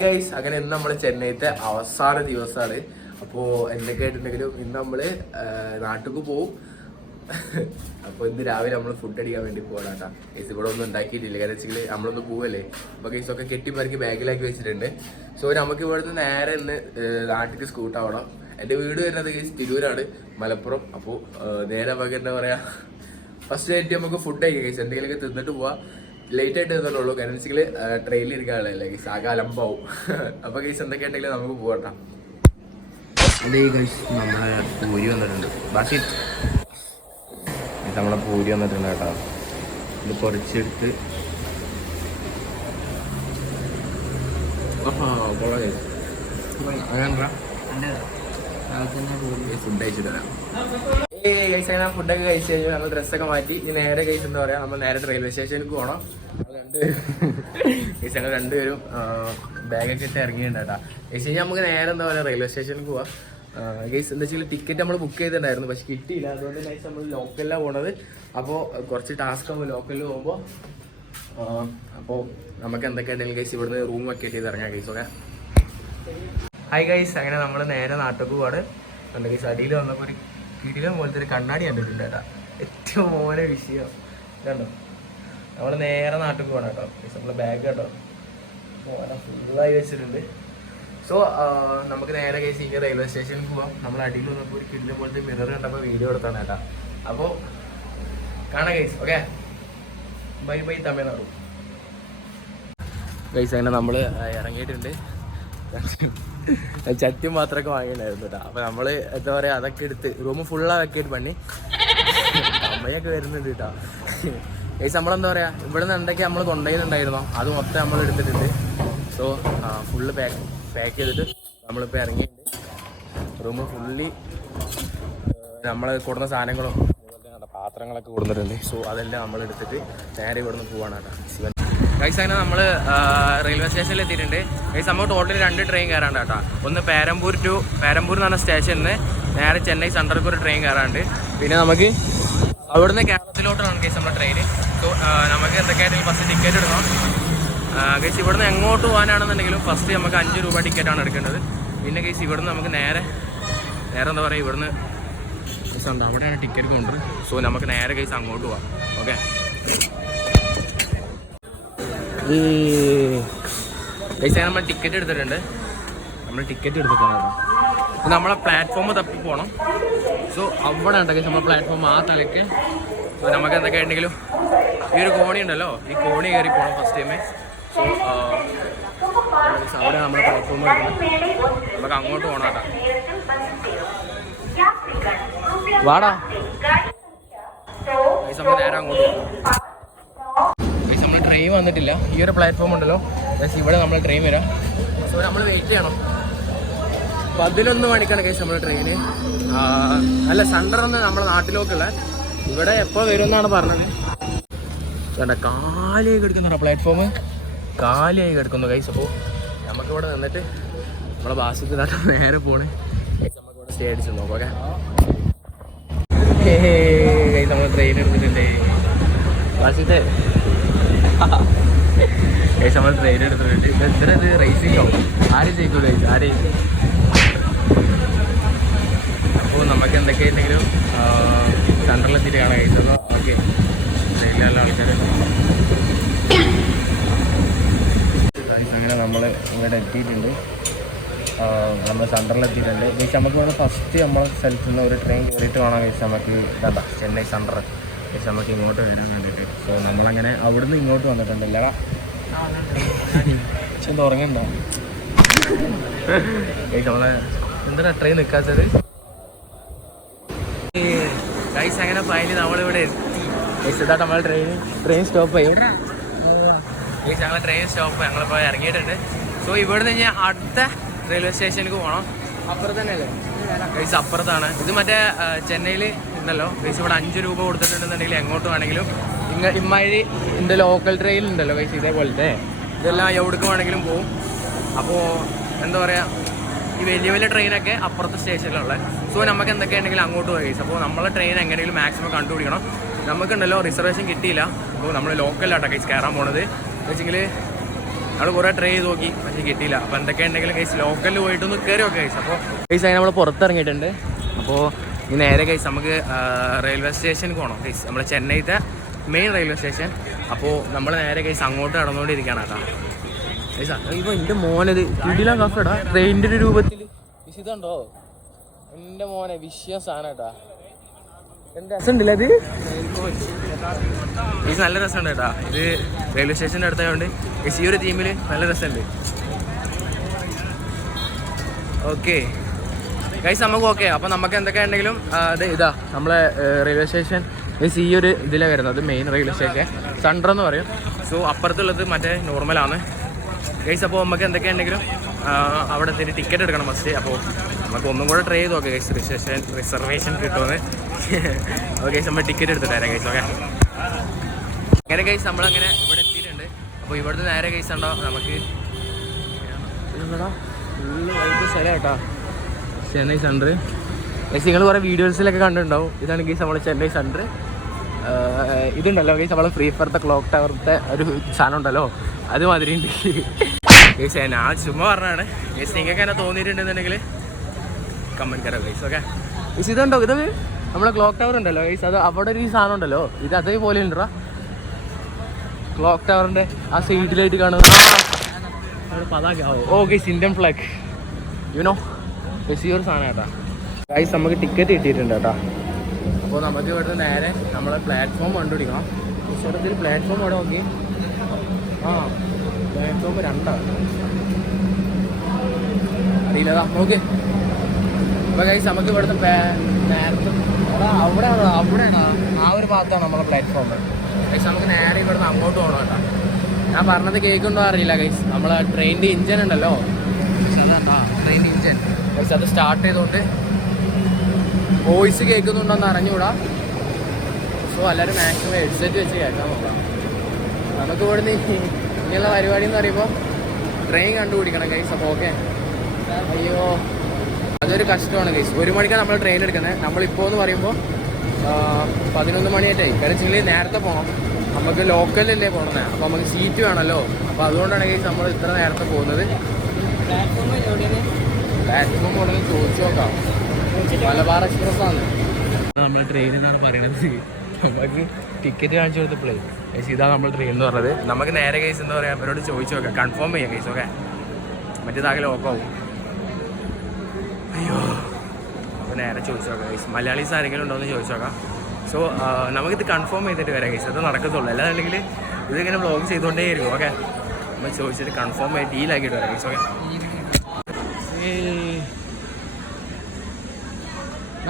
Guys അങ്ങനെ ഇന്ന് നമ്മൾ ചെന്നൈത്തെ അവസാന ദിവസമാണ് അപ്പോൾ എന്തൊക്കെ ആയിട്ടുണ്ടെങ്കിലും ഇന്ന് നമ്മൾ നാട്ടിലേക്ക് പോവും. അപ്പോൾ ഇന്ന് രാവിലെ നമ്മൾ ഫുഡ് അടിക്കാൻ വേണ്ടി പോകണം കേട്ടോ. ഗൈസ് ഇവിടെ ഒന്നും ഉണ്ടാക്കിയിട്ടില്ല. കാരണം വെച്ചാൽ നമ്മളൊന്ന് പോവല്ലേ? അപ്പോൾ ഗൈസ് ഒക്കെ കെട്ടിപ്പറക്കി ബാഗിലാക്കി വെച്ചിട്ടുണ്ട്. സോ നമുക്ക് ഇവിടുന്ന് നേരെ ഇന്ന് നാട്ടിലേക്ക് സ്കൂട്ടാവണം എന്റെ വീട് വരുന്നത് ഗൈസ് തിരൂരാണ് മലപ്പുറം. അപ്പോൾ നേരെ നമുക്ക് എന്താ പറയുക ഫസ്റ്റ് ആയിട്ട് നമുക്ക് ഫുഡ് കഴിക്കാം ഗൈസ് എന്തെങ്കിലുമൊക്കെ തിന്നിട്ട് പോവാം. ലേറ്റ് ആയിട്ട് ഉള്ളൂ കാരണം വെച്ചാൽ ട്രെയിനിൽ ഇരിക്കാനുള്ള ഗൈസ് ആകെ അലമ്പാവും. അപ്പൊ ഗൈസ് എന്തൊക്കെ ഉണ്ടെങ്കിലും നമുക്ക് പോകട്ടാം. ഗൈസ് നമ്മളെ പൂരി വന്നിട്ടുണ്ട്. ഇത് നമ്മളെ പൂരി വന്നിട്ടുണ്ട് കേട്ടോ. ഇത് കുറച്ചെടുത്ത് അങ്ങനെ ഫുഡ് ഏയ് ഗൈസ് ഫുഡൊക്കെ കഴിച്ച് കഴിഞ്ഞു നമ്മൾ ഡ്രസ്സൊക്കെ മാറ്റി. ഇനി നേരെ ഗൈസ് എന്താ നമ്മൾ നേരെ റെയിൽവേ സ്റ്റേഷനിൽ പോകണം ഗൈസ് ഞങ്ങൾ രണ്ടുപേരും ബാഗൊക്കെ ഇട്ട് ഇറങ്ങിയിട്ടുണ്ട് കേട്ടോ. കഴിഞ്ഞാൽ നമുക്ക് നേരെ എന്താ പറയുക റെയിൽവേ സ്റ്റേഷനിൽ പോവാം. ഗൈസ് എന്താ വെച്ചാൽ ടിക്കറ്റ് നമ്മൾ ബുക്ക് ചെയ്തിട്ടുണ്ടായിരുന്നു പക്ഷെ കിട്ടിയില്ല. അതുകൊണ്ട് ഗൈസ് നമ്മൾ ലോക്കലിലാണ് പോണത്. അപ്പോൾ കുറച്ച് ടാസ്ക് നമ്മൾ ലോക്കലിൽ പോകുമ്പോൾ അപ്പോൾ നമുക്ക് എന്തൊക്കെ ഉണ്ടെങ്കിൽ ഗൈസ് ഇവിടുന്ന് റൂം ഒക്കെ ചെയ്ത് ഇറങ്ങാം ഗൈസ് ഓക്കെ ഹായ് ഗൈസ് അങ്ങനെ നമ്മൾ നേരെ നാട്ടിൽ പോവാണ്. കണ്ട ഗൈസ് അടിയിൽ വന്നപ്പോൾ ഒരു കിടിലം പോലത്തെ ഒരു കണ്ണാടി കണ്ടിട്ടുണ്ട് കേട്ടോ ഏറ്റവും മോനെ വിഷയം. കണ്ടോ നമ്മൾ നേരെ നാട്ടിൽ പോകണം കേട്ടോ. നമ്മളെ ബാഗ് കേട്ടോ. മോനെ ഫുള്ളായി വെച്ചിട്ടുണ്ട്. സോ നമുക്ക് നേരെ കഴിച്ച് ഇങ്ങനെ റെയിൽവേ സ്റ്റേഷനിൽ പോവാം. നമ്മൾ അടിയിൽ വന്നപ്പോൾ ഒരു കിടിലം പോലത്തെ മിറർ കണ്ടപ്പോൾ വീഡിയോ എടുത്താണ് കേട്ടാ അപ്പോൾ കാണാം case okay bye bye Tamil Nadu guys അങ്ങനെ നമ്മൾ ഇറങ്ങിയിട്ടുണ്ട്. ചട്ടിയും മാത്രമൊക്കെ വാങ്ങിയിട്ടുണ്ടായിരുന്നു കേട്ടോ. അപ്പൊ നമ്മൾ എന്താ പറയാ അതൊക്കെ എടുത്ത് റൂം ഫുള്ളാ വെക്കേറ്റ് പണി. അമ്മയൊക്കെ വരുന്നുണ്ട് കേട്ടോ. ഏസ് നമ്മളെന്താ പറയാ ഇവിടെ നിന്ന് എന്തൊക്കെ നമ്മൾ കൊണ്ടുപോയിരുന്നുണ്ടായിരുന്നോ അത് മൊത്തം നമ്മൾ എടുത്തിട്ടുണ്ട്. സോ ഫുള്ള് പാക്ക് പാക്ക് ചെയ്തിട്ട് നമ്മളിപ്പോൾ ഇറങ്ങിയിട്ടുണ്ട്. റൂം ഫുള്ളി നമ്മൾ കൊടുന്ന സാധനങ്ങളും അതുപോലെ പാത്രങ്ങളൊക്കെ കൊടുത്തിട്ടുണ്ട്. സോ അതെല്ലാം നമ്മൾ എടുത്തിട്ട് നേരെ ഇവിടുന്ന് പോവാണ് കേട്ടോ. ശിവൻ ഗൈസ് അങ്ങനെ നമ്മൾ റെയിൽവേ സ്റ്റേഷനിൽ എത്തിയിട്ടുണ്ട്. ഗൈസ് നമ്മൾ ടോട്ടൽ രണ്ട് ട്രെയിൻ കയറാണ്ട് കേട്ടോ. ഒന്ന് പേരമ്പൂർ ടു പേരമ്പൂർ എന്ന് പറഞ്ഞ സ്റ്റേഷനിൽ നിന്ന് നേരെ ചെന്നൈ സെൻട്രൽക്ക് ട്രെയിൻ കയറാണ്ട് പിന്നെ നമുക്ക് അവിടുന്ന് കേരളത്തിലോട്ടാണ് ഗൈസ് നമ്മുടെ ട്രെയിൻ സോ നമുക്ക് എന്തൊക്കെയായിട്ട് ഫസ്റ്റ് ടിക്കറ്റ് എടുക്കണം. ഗൈസ് ഇവിടുന്ന് എങ്ങോട്ട് പോകാനാണെന്നുണ്ടെങ്കിലും ഫസ്റ്റ് നമുക്ക് അഞ്ച് രൂപ ടിക്കറ്റാണ് എടുക്കേണ്ടത്. പിന്നെ ഗൈസ് ഇവിടുന്ന് നമുക്ക് നേരെ നേരെ എന്താ പറയുക ഇവിടുന്ന് ഗൈസ് ഉണ്ട് അവിടെയാണ് ടിക്കറ്റ് കൗണ്ടർ സോ നമുക്ക് നേരെ ഗൈസ് അങ്ങോട്ട് പോവാം. ഓക്കെ പൈസ നമ്മൾ ടിക്കറ്റ് എടുത്തിട്ടുണ്ട്. നമ്മൾ ടിക്കറ്റ് എടുത്തിട്ടുണ്ട് നമ്മളെ പ്ലാറ്റ്ഫോം തപ്പി പോകണം സോ അവിടെ ഉണ്ടെങ്കിൽ നമ്മളെ പ്ലാറ്റ്ഫോം ആ തലയ്ക്ക്. സോ നമുക്ക് എന്തൊക്കെ ഉണ്ടെങ്കിലും ഈ ഒരു കോണി ഉണ്ടല്ലോ ഈ കോണി കയറി പോകണം ഫസ്റ്റ് ടൈമേ സോ അവിടെ നമ്മുടെ പ്ലാറ്റ്ഫോം നമുക്ക് അങ്ങോട്ട് പോകണം കേട്ടോ. വാടാ. നേരെ അങ്ങോട്ട് പോകാം ഗൈസ് നമ്മൾ ട്രെയിൻ വന്നിട്ടില്ല. ഈ ഒരു പ്ലാറ്റ്ഫോം ഉണ്ടല്ലോ. ബസ് ഇവിടെ നമ്മൾ ട്രെയിൻ വരാം. സോ നമ്മൾ വെയിറ്റ് ചെയ്യണം. പതിനൊന്ന് മണിക്കാണ് കേസ് നമ്മുടെ ട്രെയിന് അല്ല സെന്റർ ഒന്ന് നമ്മുടെ നാട്ടിലോക്കുള്ള. ഇവിടെ എപ്പോൾ വരും എന്നാണ് പറഞ്ഞത്? ചേട്ടാ കാലിയായി കിടക്കുന്ന പ്ലാറ്റ്ഫോം കാലിയായി കിടക്കുന്നു കൈസ് അപ്പോൾ നമുക്കിവിടെ നിന്നിട്ട് നമ്മളെ ബാസിക്ക് നാട്ടിൽ നേരെ പോണേ. നമുക്കിവിടെ സ്റ്റേ അടിച്ച് നോക്കാം ഓക്കെ ഗൈസ് നമ്മൾ ട്രെയിൻ എടുത്തിട്ടുണ്ടേ. ബാസിത്തെ ഗൈസ് നമ്മൾ ട്രെയിൻ എടുത്തിട്ടുണ്ട്. ഇപ്പം എത്ര ഇത് റേസിംഗോ ആരും ജയിക്കൂല ആരെയും അപ്പോൾ നമുക്ക് എന്തൊക്കെ ഉണ്ടെങ്കിലും സെൻട്രലെത്തിയിട്ട് കാണാം അപ്പോൾ ഓക്കെ ട്രെയിനിലുള്ള ആൾക്കാർ അങ്ങനെ നമ്മൾ ഇവിടെ എത്തിയിട്ടുണ്ട്. നമ്മൾ സെൻട്രലെത്തിയിട്ടുണ്ട് എത്തിയിട്ടുണ്ട് നമുക്ക് ഇവിടെ ഫസ്റ്റ് നമ്മളെ സ്ഥലത്ത് നിന്ന് ഒരു ട്രെയിൻ കയറിയിട്ട് വേണം ഗൈസ് നമുക്ക് ചെന്നൈ സെൻട്രൽ ഗൈസ് നമുക്ക് ഇങ്ങോട്ട് വരാൻ വേണ്ടിയിട്ട്. സോ നമ്മളങ്ങനെ അവിടുന്ന് ഇങ്ങോട്ട് വന്നിട്ടുണ്ട്. പക്ഷെ ചെന്ന് ഉറങ്ങണ്ടോ നമ്മളെ എന്തിനാ ട്രെയിൻ നിൽക്കാത്തത് ഗൈസ് അങ്ങനെ ഫൈനലി നമ്മളിവിടെ എത്തി. ഗൈസ് ഇതാ നമ്മൾ ട്രെയിൻ ട്രെയിൻ സ്റ്റോപ്പ് ചെയ്യും ഗൈസ് ഞങ്ങൾ ട്രെയിൻ സ്റ്റോപ്പ് ഞങ്ങളിപ്പോൾ ഇറങ്ങിയിട്ടുണ്ട്. സോ ഇവിടെ നിന്ന് കഴിഞ്ഞാൽ അടുത്ത റെയിൽവേ സ്റ്റേഷനിലേക്ക് പോകണം അപ്പുറത്ത് തന്നെയല്ലേ ഗൈസ് അപ്പുറത്താണ്. ഇത് മറ്റേ ചെന്നൈയിൽ ഉണ്ടല്ലോ. ഗൈസ് ഇവിടെ അഞ്ച് രൂപ കൊടുത്തിട്ടുണ്ടെന്നുണ്ടെങ്കിൽ എങ്ങോട്ട് വേണമെങ്കിലും ഇങ്ങ ഇമ്മാതിരി ഇതിന്റെ ലോക്കൽ ട്രെയിൻ ഉണ്ടല്ലോ ഗൈസ് ഇതേപോലത്തെ. ഇതെല്ലാം എവിടേക്ക് വേണമെങ്കിലും പോവും. അപ്പോൾ എന്താ പറയുക ഈ വലിയ വലിയ ട്രെയിനൊക്കെ അപ്പുറത്തെ സ്റ്റേഷനിലുള്ള സോ നമുക്ക് എന്തൊക്കെ ഉണ്ടെങ്കിലും അങ്ങോട്ട് പോയി അപ്പോൾ നമ്മളെ ട്രെയിൻ എങ്ങനെയെങ്കിലും മാക്സിമം കണ്ടുപിടിക്കണം. നമുക്കുണ്ടല്ലോ റിസർവേഷൻ കിട്ടിയില്ല. അപ്പോൾ നമ്മൾ ലോക്കലാട്ടോ കേസ് കയറാൻ പോണത്. വെച്ചെങ്കിൽ നമ്മൾ കുറേ ട്രൈ ചെയ്ത് നോക്കി പക്ഷേ കിട്ടിയില്ല. അപ്പോൾ എന്തൊക്കെ ഉണ്ടെങ്കിലും കേസ് ലോക്കലിൽ പോയിട്ടൊന്ന് കയറി ഒക്കെ കേസ് അപ്പോൾ കേസ് അതിന് നമ്മൾ പുറത്തിറങ്ങിയിട്ടുണ്ട്. അപ്പോൾ ഈ നേരെ കൈസ് നമുക്ക് റെയിൽവേ സ്റ്റേഷനിൽ പോകണം കൈസ് നമ്മൾ ചെന്നൈത്തെ മെയിൻ റെയിൽവേ സ്റ്റേഷൻ അപ്പോൾ നമ്മൾ നേരെ കൈസ് അങ്ങോട്ട് നടന്നുകൊണ്ടിരിക്കുകയാണ് കേട്ടോ. കേസ് ഇപ്പോൾ എന്റെ മോനത് കിടിലാൻ കാക്കടാ. ട്രെയിനിന്റെ ഒരു രൂപത്തിൽ ഇതുണ്ടോ? എന്റെ മോനെ വിഷയം സാധനം കേട്ടാ. എന്ത് രസമുണ്ടല്ലേ അത് ഇത് നല്ല രസമുണ്ട് കേട്ടാ. ഇത് റെയിൽവേ സ്റ്റേഷന്റെ അടുത്തായതുകൊണ്ട് ഈ ഒരു തീമിൽ നല്ല രസമുണ്ട്. ഓക്കെ ഗൈസ് നമുക്ക് ഓക്കെ അപ്പോൾ നമുക്ക് എന്തൊക്കെ ഉണ്ടെങ്കിലും ആ, ഇത് നമ്മളെ റെയിൽവേ സ്റ്റേഷൻ ഈ ഒരു ഇതിലാണ് വരുന്നത് മെയിൻ റെയിൽവേ സ്റ്റേഷൻ സണ്ടർ എന്ന് പറയും. സോ അപ്പുറത്തുള്ളത് മറ്റേ നോർമലാണ് ഗൈസ് അപ്പോൾ നമുക്ക് എന്തൊക്കെ ഉണ്ടെങ്കിലും അവിടെ എത്തിയിട്ട് ടിക്കറ്റ് എടുക്കണം ഫസ്റ്റ് അപ്പോൾ നമുക്ക് ഒന്നും കൂടെ ട്രൈ ചെയ്ത് നോക്കാം ഗൈസ് റിസർവേഷൻ റിസർവേഷൻ കിട്ടുമെന്ന് അപ്പോൾ ഗൈസ് നമ്മൾ ടിക്കറ്റ് എടുത്തിട്ട് തരാം ഗൈസ് ഓക്കെ അങ്ങനെ ഗൈസ് നമ്മളങ്ങനെ ഇവിടെ എത്തിയിട്ടുണ്ട്. അപ്പോൾ ഇവിടുന്ന് നേരെ ഗൈസ് ഉണ്ടോ നമുക്ക്. സ്ഥലം കേട്ടോ ചെന്നൈ സെന്റർ ഗൈസ് നിങ്ങൾ കുറേ വീഡിയോസിലൊക്കെ കണ്ടിട്ടുണ്ടാവും. ഇതാണ് ഗൈസ് നമ്മുടെ ചെന്നൈ സെന്റർ ഇതുണ്ടല്ലോ ഗൈസ് നമ്മളെ ഫ്രീ ഫയർത്തെ ക്ലോക്ക് ടവറത്തെ ഒരു സാധനം ഉണ്ടല്ലോ. അതുമാതിരി ഉണ്ട്. ഗൈസ് ഞാൻ ചുമ്മാ പറഞ്ഞാണ് ഗൈസ് നിങ്ങൾക്ക് എന്നെ തോന്നിയിട്ടുണ്ടെന്നുണ്ടെങ്കിൽ കമന്റ് കരാം ഗൈസ് ഓക്കെ ഗൈസ് ഇതുണ്ടോ? ഇത് നമ്മളെ ക്ലോക്ക് ടവർ ഉണ്ടല്ലോ ഗൈസ് അത് അവിടെ ഒരു സാധനം ഉണ്ടല്ലോ. ഇത് അതേപോലെ ഉണ്ടോ? ക്ലോക്ക് ടവറിന്റെ ആ സൈഡിലായിട്ട് കാണുന്നത് ഓ guys Indian flag you know ഒരു സാധനം കേട്ടാ. ഗൈസ് നമുക്ക് ടിക്കറ്റ് കിട്ടിയിട്ടുണ്ട് കേട്ടോ. അപ്പോൾ നമുക്ക് ഇവിടുന്ന് നേരെ നമ്മളെ പ്ലാറ്റ്ഫോം കണ്ടുപിടിക്കണം. ഇഷ്ടത്തിൽ പ്ലാറ്റ്ഫോം ഇവിടെ നോക്കി? ആ പ്ലാറ്റ്ഫോം രണ്ടാണ് അറിയില്ലതാ നോക്ക്. അപ്പോൾ ഗൈസ് നമുക്ക് ഇവിടുന്ന് നേരത്തെ അവിടെയാണ്? അവിടെയാണ്? ആ ഒരു ഭാഗത്താണ് നമ്മളെ പ്ലാറ്റ്ഫോം ഗൈസ് നമുക്ക് നേരെ ഇവിടുന്ന് അങ്ങോട്ട് പോകണം കേട്ടോ. ഞാൻ പറഞ്ഞത് കേൾക്കുണ്ടോ അറിയില്ല ഗൈസ് നമ്മളെ ട്രെയിനിന്റെ ഇഞ്ചൻ ഉണ്ടല്ലോ. ട്രെയിൻ ഇഞ്ചൻ പക്ഷെ അത് സ്റ്റാർട്ട് ചെയ്തുകൊണ്ട് വോയിസ് കേൾക്കുന്നുണ്ടോന്ന് അറിഞ്ഞുകൂടാ. സോ എല്ലാവരും മാക്സിമം ഹെഡ്സെറ്റ് വെച്ച് കേൾക്കാൻ നോക്കാം. നമുക്ക് ഇവിടുന്ന് ഇങ്ങനെയുള്ള പരിപാടി എന്ന് പറയുമ്പോൾ ട്രെയിൻ കണ്ടുപിടിക്കണം കൈസ് അപ്പോൾ ഓക്കെ അയ്യോ. അതൊരു കഷ്ടമാണ് കൈസ് ഒരു മണിക്കാണ് നമ്മൾ ട്രെയിൻ എടുക്കുന്നത്. നമ്മളിപ്പോൾ എന്ന് പറയുമ്പോൾ പതിനൊന്ന് മണിയായിട്ടായി. കാരണം വെച്ചാൽ നേരത്തെ പോകണം നമുക്ക് ലോക്കലല്ലേ പോകണത് അപ്പോൾ നമുക്ക് സീറ്റ് വേണമല്ലോ അപ്പോൾ അതുകൊണ്ടാണ് കൈസ് നമ്മൾ ഇത്ര നേരത്തെ പോകുന്നത്. പ്ലാറ്റ്ഫോം ഉടനെ ചോദിച്ചു നോക്കാം. മലബാർ എക്സ്പ്രസ് ആണ് നമ്മൾ ട്രെയിൻ എന്നാണ് പറയുന്നത് നമുക്ക് ടിക്കറ്റ് കാണിച്ചു കൊടുത്തപ്പോഴേ കേസ് ഇതാണ് നമ്മൾ ട്രെയിൻ എന്ന് പറഞ്ഞത്. നമുക്ക് നേരെ കേസ് എന്താ പറയുക അവരോട് ചോദിച്ചു നോക്കാം. കൺഫേം ചെയ്യാം കേസ് ഓക്കെ മറ്റേതാകെ ലോക്കാവും അയ്യോ. അപ്പോൾ നേരെ ചോദിച്ചു നോക്കാം കേസ് മലയാളീസ് ആരെങ്കിലും ഉണ്ടോ എന്ന് ചോദിച്ചു നോക്കാം. സോ നമുക്കിത് കൺഫേം ചെയ്തിട്ട് വരാം കേസ് അത് നടക്കത്തുള്ളൂ. അല്ലാന്നുണ്ടെങ്കിൽ ഇതിങ്ങനെ ബ്ലോഗ് ചെയ്തുകൊണ്ടേ ഇരിക്കും ഓക്കെ നമ്മൾ ചോദിച്ചിട്ട് കൺഫേം ആയി ഡീലാക്കിയിട്ട് വരാം കേസ് ഓക്കെ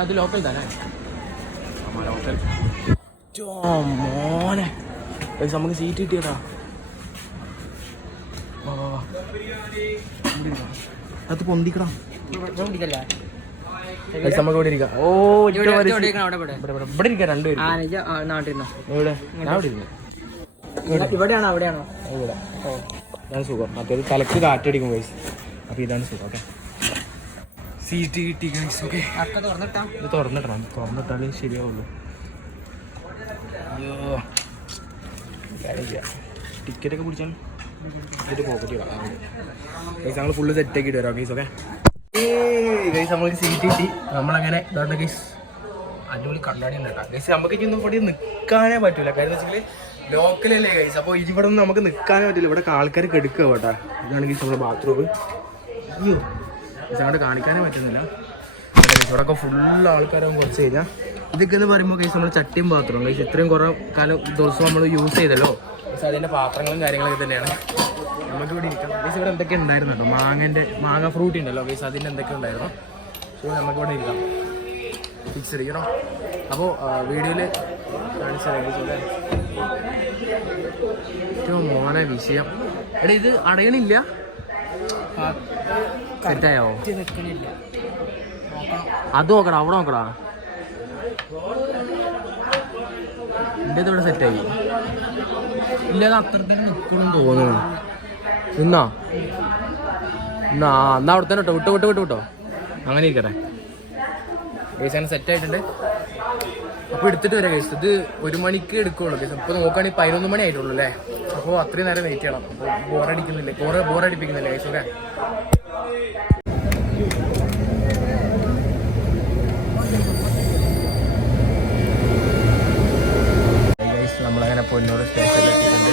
അത് ലോക്കൽ തന്നെ ലോക്കൽ മോനെ നമുക്ക് സീറ്റ് കിട്ടിയതാ വാ വാ വാ അത് പൊന്തിക്കടാ ഗൈസ്, നമുക്ക് ഇവിടെ ഇരിക്കാം ഓ. ഇവിടെ, ഇരിക്കാം രണ്ടുപേരും ഞാൻ ഇവിടെ ഇരുന്നു ഇവിടെയാണോ അവിടെയാണോ ഇവിടെ ഞാൻ സുഖം മറ്റേത് തലക്ക് കാറ്റടിക്കും ഗൈസ് അപ്പോൾ ഇതാണ് സുഖം ഓക്കെ. സീറ്റ് കിട്ടി ഗൈസ് ഓക്കെ ഇത് തുറന്നിടണം. തുറന്നിട്ടാലേ ശരിയാവുള്ളൂ. അയ്യോ. ടിക്കറ്റ് ഒക്കെ പിടിച്ചാൽ ഇതിന്റെ പോക്കറ്റ് ഗൈസ് ഞങ്ങൾ ഫുള്ള് സെറ്റ് ആക്കിയിട്ട് വരാം ഗൈസ് ഓക്കെ ഗൈസ് നമ്മൾക്ക് സീറ്റ് കിട്ടി. നമ്മളങ്ങനെ ഇതാണ് ഗൈസ് അടിപൊളി കണ്ണാടി ഉണ്ടാക്കാം ഗൈസ് നമുക്ക് ഇനി ഒന്നും ഇവിടെ നിൽക്കാനേ പറ്റൂല. കാര്യം വെച്ചാൽ ലോക്കലല്ലേ ഗൈസ് അപ്പോൾ ഇവിടെ നമുക്ക് നിൽക്കാനേ പറ്റില്ല ഇവിടെ ആൾക്കാർ കെടുക്കുക കേട്ടോ. ഇതാണ് ഗൈസ് നമ്മുടെ ബാത്റൂം അയ്യോ അങ്ങോട്ട് കാണിക്കാനേ പറ്റുന്നില്ല. ഇവിടെയൊക്കെ ഫുൾ ആൾക്കാരാകും കുറച്ച് കഴിഞ്ഞാൽ ഇതൊക്കെ എന്ന് പറയുമ്പോൾ കഴിച്ച് നമ്മൾ ചട്ടിയും പാത്രവും. കഴിച്ച് ഇത്രയും കുറേ കാലം ദിവസം നമ്മൾ യൂസ് ചെയ്തല്ലോ. പക്ഷെ അതിന്റെ പാത്രങ്ങളും കാര്യങ്ങളൊക്കെ തന്നെയാണ്. നമുക്ക് ഇവിടെ ഇരിക്കാം. കഴിച്ച് ഇവിടെ എന്തൊക്കെ ഉണ്ടായിരുന്നു കേട്ടോ? മാങ്ങന്റെ മാങ്ങ ഫ്രൂട്ട് ഉണ്ടല്ലോ. കഴിച്ച് അതിന്റെ എന്തൊക്കെ ഉണ്ടായിരുന്നു? സോ നമുക്ക് ഇവിടെ ഇരിക്കാം. ഫിക്സ് ഇരിക്കണോ അപ്പോൾ വീഡിയോയിൽ ഏറ്റവും മോനെ വിഷയം. എടാ ഇത് അടയണില്ല? സെറ്റായോ? അത് നോക്കടാ അവിടെ നോക്കടാ. എന്റെ ഇവിടെ സെറ്റായി. ഇല്ലാതെ അത്രത്തിൽ നിൽക്കണം തോന്നുന്നു. നിന്നാ? എന്നാ എന്നാ അവിടെ തന്നെ വിട്ടോ വിട്ടോ വിട്ടോ വിട്ടോ. അങ്ങനെ ഇരിക്കട്ടെ. കേസ് അങ്ങനെ സെറ്റ് ആയിട്ടുണ്ട്. അപ്പോൾ എടുത്തിട്ട് വരാം കേസ് ഇത് ഒരു മണിക്ക് എടുക്കുള്ളൂ കേസ് ഇപ്പോൾ നോക്കുകയാണെങ്കിൽ പതിനൊന്ന് മണി ആയിട്ടുള്ളൂ അല്ലേ? അപ്പോൾ അത്രയും നേരം വെയിറ്റ് ചെയ്യണം. അപ്പോൾ ബോറടിക്കുന്നില്ല ബോറ ബോറടിപ്പിക്കുന്നില്ല ഗൈസ് ഓക്കെ നമ്മളങ്ങനെ പൊന്നോട് സ്റ്റേഷനിലെത്തിയിട്ടുണ്ട്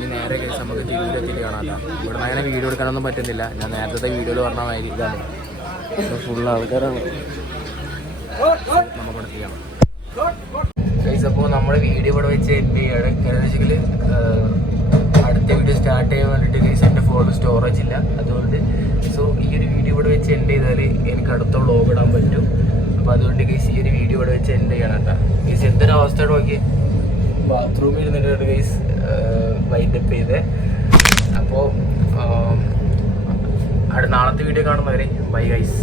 ഈ നേരെ കേസ് നമുക്ക് തിരുവനന്തപുരത്തിൽ കാണാമല്ലോ ഇവിടെ നിന്ന് അങ്ങനെ വീഡിയോ എടുക്കാനൊന്നും പറ്റുന്നില്ല. ഞാൻ നേരത്തെ വീഡിയോയിൽ പറഞ്ഞ മാതിരി ഇതാണ്. ഫുൾ ആൾക്കാരാണ്. നമുക്ക് ഗൈസ് അപ്പോൾ നമ്മുടെ വീഡിയോ ഇവിടെ വെച്ച് എന്റെ കാരണം വെച്ചെങ്കിൽ അടുത്ത വീഡിയോ സ്റ്റാർട്ട് ചെയ്യാൻ വേണ്ടിയിട്ട് ഗൈസ് എന്റെ ഫോണിൽ സ്റ്റോറേജ് ഇല്ല അതുകൊണ്ട് സോ ഈ ഒരു വീഡിയോ ഇവിടെ വെച്ച് എന്റെ ചെയ്താൽ എനിക്ക് അടുത്ത വ്ളോഗ് ഇടാൻ പറ്റും. അപ്പോൾ അതുകൊണ്ട് ഗൈസ് ഈ ഒരു വീഡിയോ ഇവിടെ വെച്ച് എൻഡ് ചെയ്യണം കേട്ടോ ഗൈസ് എന്തൊരു അവസ്ഥ നോക്കി ബാത്റൂമിൽ ഇരുന്നിട്ട് ഗൈസ് വൈൻഡപ്പ് ചെയ്ത്. അപ്പോ അവിടെ നാളത്തെ വീഡിയോ കാണുന്നവരെ ബൈ ഗൈസ്